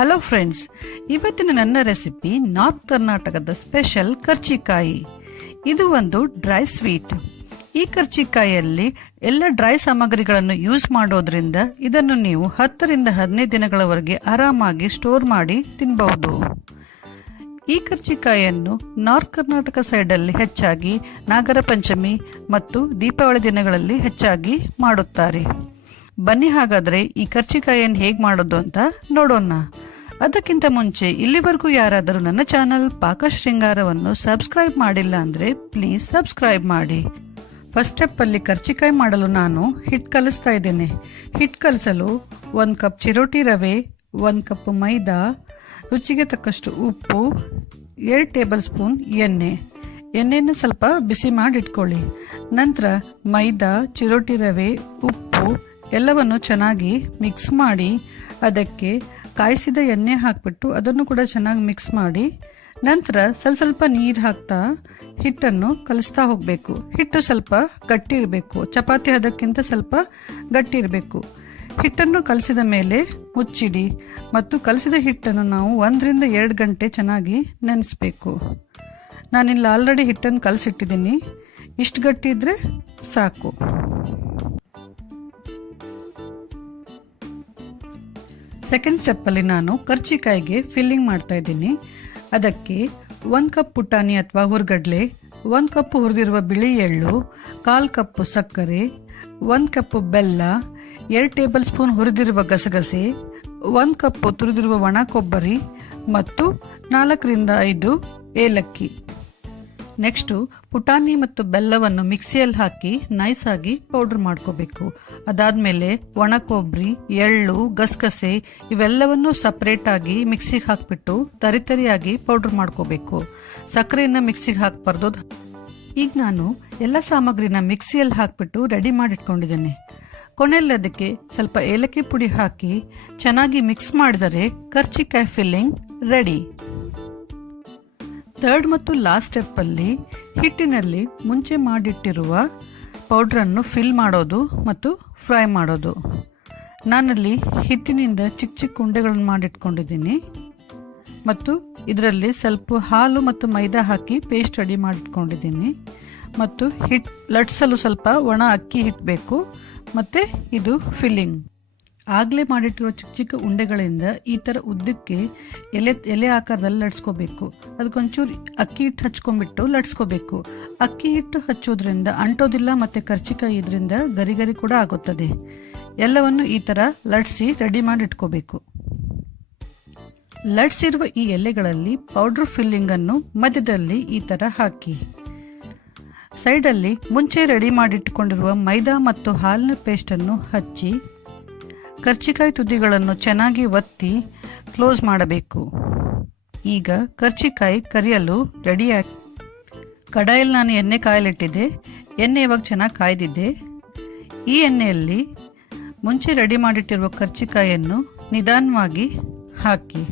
Hello friends, ಇವತ್ತಿನ ನನ್ನ recipe north ಕರ್ನಾಟಕದ ಸ್ಪೆಷಲ್ ಕರ್ಚಿಕಾಯಿ. ಇದು ಒಂದು ಡ್ರೈ ಸ್ವೀಟ್. ಈ ಕರ್ಚಿಕಾಯಿಯಲ್ಲಿ ಎಲ್ಲ ಡ್ರೈ ಸಾಮಗ್ರಿಗಳನ್ನು ಯೂಸ್ ಮಾಡೋದ್ರಿಂದ ಇದನ್ನು ನೀವು 10 ರಿಂದ 15 ದಿನಗಳವರೆಗೆ ಆರಾಮಾಗಿ ಸ್ಟೋರ್ ಮಾಡಿ ತಿನ್ನಬಹುದು. ಈ ಕರ್ಚಿಕಾಯಿಯನ್ನು ನಾರ್ತ್ ಕರ್ನಾಟಕ ಸೈಡಲ್ಲಿ ಹೆಚ್ಚಾಗಿ ನಾಗರ ಪಂಚಮಿ ಮತ್ತು ದೀಪಾವಳಿ ದಿನಗಳಲ್ಲಿ ಹೆಚ್ಚಾಗಿ ಮಾಡುತ್ತಾರೆ. ಬನ್ನಿ ಹಾಗಾದ್ರೆ ಈ ಕರ್ಚಿಕಾಯಿಯನ್ನು ಹೇಗೆ ಮಾಡೋದು ಅಂತ ನೋಡೋಣ. ಅದಕ್ಕಿಂತ ಮುಂಚೆ ಇಲ್ಲಿವರೆಗೂ ಯಾರಾದರೂ ನನ್ನ ಚಾನಲ್ ಪಾಕ ಶೃಂಗಾರವನ್ನು ಸಬ್ಸ್ಕ್ರೈಬ್ ಮಾಡಿಲ್ಲ ಅಂದ್ರೆ ಪ್ಲೀಸ್ ಸಬ್ಸ್ಕ್ರೈಬ್ ಮಾಡಿ. ಫಸ್ಟ್ ಸ್ಟೆಪ್ ಅಲ್ಲಿ ಕರ್ಚಿಕಾಯಿ ಮಾಡಲು ನಾನು ಹಿಟ್ಟು ಕಲಿಸ್ತಾ ಇದ್ದೇನೆ. ಹಿಟ್ಟು ಕಲಿಸಲು 1 ಕಪ್ ಚಿರೋಟಿ ರವೆ, 1 ಕಪ್ ಮೈದಾ, ರುಚಿಗೆ ತಕ್ಕಷ್ಟು ಉಪ್ಪು, 2 ಟೇಬಲ್ ಸ್ಪೂನ್ ಎಣ್ಣೆಯನ್ನು ಸ್ವಲ್ಪ ಬಿಸಿ ಮಾಡಿ ಇಟ್ಕೊಳ್ಳಿ. ನಂತರ ಮೈದಾ, ಚಿರೋಟಿ ರವೆ, ಉಪ್ಪು ಎಲ್ಲವನ್ನು ಚೆನ್ನಾಗಿ ಮಿಕ್ಸ್ ಮಾಡಿ ಅದಕ್ಕೆ ಕಾಯಿಸಿದ ಎಣ್ಣೆ ಹಾಕ್ಬಿಟ್ಟು ಅದನ್ನು ಕೂಡ ಚೆನ್ನಾಗಿ ಮಿಕ್ಸ್ ಮಾಡಿ ನಂತರ ಸ್ವಲ್ಪ ನೀರು ಹಾಕ್ತಾ ಹಿಟ್ಟನ್ನು ಕಲಿಸ್ತಾ ಹೋಗಬೇಕು. ಹಿಟ್ಟು ಸ್ವಲ್ಪ ಗಟ್ಟಿ ಇರಬೇಕು, ಚಪಾತಿ ಹದಕ್ಕಿಂತ ಸ್ವಲ್ಪ ಗಟ್ಟಿ ಇರಬೇಕು. ಹಿಟ್ಟನ್ನು ಕಲಸಿದ ಮೇಲೆ ಮುಚ್ಚಿಡಿ ಮತ್ತು ಕಲಸಿದ ಹಿಟ್ಟನ್ನು ನಾವು 1 ರಿಂದ 2 ಗಂಟೆ ಚೆನ್ನಾಗಿ ನೆನೆಸಬೇಕು. ನಾನಿಲ್ಲಿ ಆಲ್ರೆಡಿ ಹಿಟ್ಟನ್ನು ಕಲಸಿಟ್ಟಿದ್ದೀನಿ. ಇಷ್ಟು ಗಟ್ಟಿ ಇದ್ರೆ ಸಾಕು. ಸೆಕೆಂಡ್ ಸ್ಟೆಪ್ ಅಲ್ಲಿ ನಾನು ಕರ್ಚಿಕಾಯಿಗೆ ಫಿಲ್ಲಿಂಗ್ ಮಾಡ್ತಾ ಇದ್ದೀನಿ. ಅದಕ್ಕೆ 1 ಕಪ್ ಪುಟಾಣಿ ಅಥವಾ ಹುರ್ಗಡ್ಲೆ, 1 ಕಪ್ ಹುರಿದಿರುವ ಬಿಳಿ ಎಳ್ಳು, 1/4 ಕಪ್ ಸಕ್ಕರೆ, 1 ಕಪ್ ಬೆಲ್ಲ, 2 ಟೇಬಲ್ ಸ್ಪೂನ್ ಹುರಿದಿರುವ ಗಸಗಸೆ, 1 ಕಪ್ ತುರಿದಿರುವ ಒಣ ಕೊಬ್ಬರಿ ಮತ್ತು 4 ರಿಂದ 5 ಏಲಕ್ಕಿ. ನೆಕ್ಸ್ಟು ಪುಟಾಣಿ ಮತ್ತು ಬೆಲ್ಲವನ್ನು ಮಿಕ್ಸಿಯಲ್ಲಿ ಹಾಕಿ ನೈಸ್ ಆಗಿ ಪೌಡರ್ ಮಾಡ್ಕೋಬೇಕು. ಅದಾದ್ಮೇಲೆ ಒಣ ಕೊಬ್ಬರಿ, ಎಳ್ಳು, ಗಸಗಸೆ ಇವೆಲ್ಲವನ್ನು ಸಪರೇಟ್ ಆಗಿ ಮಿಕ್ಸಿಗೆ ಹಾಕ್ಬಿಟ್ಟು ತರಿತರಿಯಾಗಿ ಪೌಡರ್ ಮಾಡ್ಕೋಬೇಕು. ಸಕ್ಕರೆಯನ್ನ ಮಿಕ್ಸಿಗೆ ಹಾಕ್ಬಾರ್ದು. ಈಗ ನಾನು ಎಲ್ಲ ಸಾಮಗ್ರಿನ ಮಿಕ್ಸಿಯಲ್ಲಿ ಹಾಕ್ಬಿಟ್ಟು ರೆಡಿ ಮಾಡಿಟ್ಕೊಂಡಿದ್ದೇನೆ. ಕೊನೆಯಲ್ಲಿ ಅದಕ್ಕೆ ಸ್ವಲ್ಪ ಏಲಕ್ಕಿ ಪುಡಿ ಹಾಕಿ ಚೆನ್ನಾಗಿ ಮಿಕ್ಸ್ ಮಾಡಿದರೆ ಕರ್ಚಿಕಾಯಿ ಫಿಲ್ಲಿಂಗ್ ರೆಡಿ. ಥರ್ಡ್ ಮತ್ತು ಲಾಸ್ಟ್ ಸ್ಟೆಪ್ ಅಲ್ಲಿ ಹಿಟ್ಟಿನಲ್ಲಿ ಮುಂಚೆ ಮಾಡಿಟ್ಟಿರುವ ಪೌಡ್ರನ್ನು ಫಿಲ್ ಮಾಡೋದು ಮತ್ತು ಫ್ರೈ ಮಾಡೋದು. ನಾನಲ್ಲಿ ಹಿಟ್ಟಿನಿಂದ ಚಿಕ್ಕ ಚಿಕ್ಕ ಉಂಡೆಗಳನ್ನು ಮಾಡಿಟ್ಕೊಂಡಿದ್ದೀನಿ ಮತ್ತು ಇದರಲ್ಲಿ ಸ್ವಲ್ಪ ಹಾಲು ಮತ್ತು ಮೈದಾ ಹಾಕಿ ಪೇಸ್ಟ್ ರೆಡಿ ಮಾಡಿಟ್ಕೊಂಡಿದ್ದೀನಿ ಮತ್ತು ಹಿಟ್ಟು ಲಟ್ಸಲು ಸ್ವಲ್ಪ ಒಣ ಅಕ್ಕಿ ಹಿಟ್ಟು ಬೇಕು ಮತ್ತು ಇದು ಫಿಲ್ಲಿಂಗ್. ಆಗಲೇ ಮಾಡಿಟ್ಟಿರೋ ಚಿಕ್ಕ ಚಿಕ್ಕ ಉಂಡೆಗಳಿಂದ ಈ ಥರ ಉದ್ದಕ್ಕೆ ಎಲೆ ಆಕಾರದಲ್ಲಿ ಲಟ್ಸ್ಕೋಬೇಕು. ಅದಕ್ಕೊಂಚೂರು ಅಕ್ಕಿ ಹಿಟ್ಟು ಹಚ್ಕೊಂಡ್ಬಿಟ್ಟು ಲಟ್ಸ್ಕೋಬೇಕು. ಅಕ್ಕಿ ಹಿಟ್ಟು ಹಚ್ಚೋದ್ರಿಂದ ಅಂಟೋದಿಲ್ಲ ಮತ್ತು ಕರ್ಚಿಕಾಯಿ ಇದರಿಂದ ಗರಿ ಗರಿ ಕೂಡ ಆಗುತ್ತದೆ. ಎಲ್ಲವನ್ನು ಈ ಥರ ಲಟ್ಸಿ ರೆಡಿ ಮಾಡಿ ಇಟ್ಕೋಬೇಕು. ಲಟ್ಸಿರುವ ಈ ಎಲೆಗಳಲ್ಲಿ ಪೌಡರ್ ಫಿಲ್ಲಿಂಗ್ ಅನ್ನು ಮಧ್ಯದಲ್ಲಿ ಈ ಥರ ಹಾಕಿ ಸೈಡಲ್ಲಿ ಮುಂಚೆ ರೆಡಿ ಮಾಡಿಟ್ಟುಕೊಂಡಿರುವ ಮೈದಾ ಮತ್ತು ಹಾಲಿನ ಪೇಸ್ಟನ್ನು ಹಚ್ಚಿ ಕರ್ಚಿಕಾಯಿ ತುದಿಗಳನ್ನು ಚೆನ್ನಾಗಿ ಒತ್ತಿ ಕ್ಲೋಸ್ ಮಾಡಬೇಕು. ಈಗ ಕರ್ಚಿಕಾಯಿ ಕರಿಯಲು ರೆಡಿಯಾಗಿ ಕಡಾಯಲ್ಲಿ ನಾನು ಎಣ್ಣೆ ಕಾಯಲಿಟ್ಟಿದ್ದೆ. ಎಣ್ಣೆ ಇವಾಗ ಚೆನ್ನಾಗಿ ಕಾಯ್ದಿದ್ದೆ. ಈ ಎಣ್ಣೆಯಲ್ಲಿ ಮುಂಚೆ ರೆಡಿ ಮಾಡಿಟ್ಟಿರುವ ಕರ್ಚಿಕಾಯಿಯನ್ನು ನಿಧಾನವಾಗಿ ಹಾಕಿ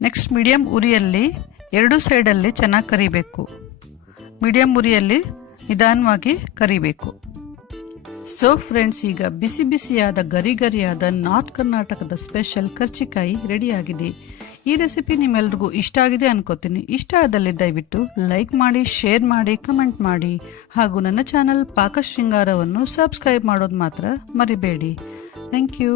ನೆಕ್ಸ್ಟ್ ಮೀಡಿಯಂ ಉರಿಯಲ್ಲಿ 2 ಸೈಡಲ್ಲಿ ಚೆನ್ನಾಗಿ ಕರಿಬೇಕು. ಮೀಡಿಯಂ ಉರಿಯಲ್ಲಿ ನಿಧಾನವಾಗಿ ಕರಿಬೇಕು. ಸೊ ಫ್ರೆಂಡ್ಸ್, ಈಗ ಬಿಸಿ ಬಿಸಿಯಾದ ಗರಿ ಗರಿಯಾದ ನಾರ್ತ್ ಕರ್ನಾಟಕದ ಸ್ಪೆಷಲ್ ಕರ್ಚಿಕಾಯಿ ರೆಡಿ ಆಗಿದೆ. ಈ ರೆಸಿಪಿ ನಿಮ್ಮೆಲ್ರಿಗೂ ಇಷ್ಟ ಆಗಿದೆ ಅನ್ಕೋತೀನಿ. ಇಷ್ಟ ಆದಲ್ಲಿ ದಯವಿಟ್ಟು ಲೈಕ್ ಮಾಡಿ, ಶೇರ್ ಮಾಡಿ, ಕಮೆಂಟ್ ಮಾಡಿ ಹಾಗೂ ನನ್ನ ಚಾನಲ್ ಪಾಕ ಶೃಂಗಾರವನ್ನು ಸಬ್ಸ್ಕ್ರೈಬ್ ಮಾಡೋದು ಮಾತ್ರ ಮರಿಬೇಡಿ. Thank you.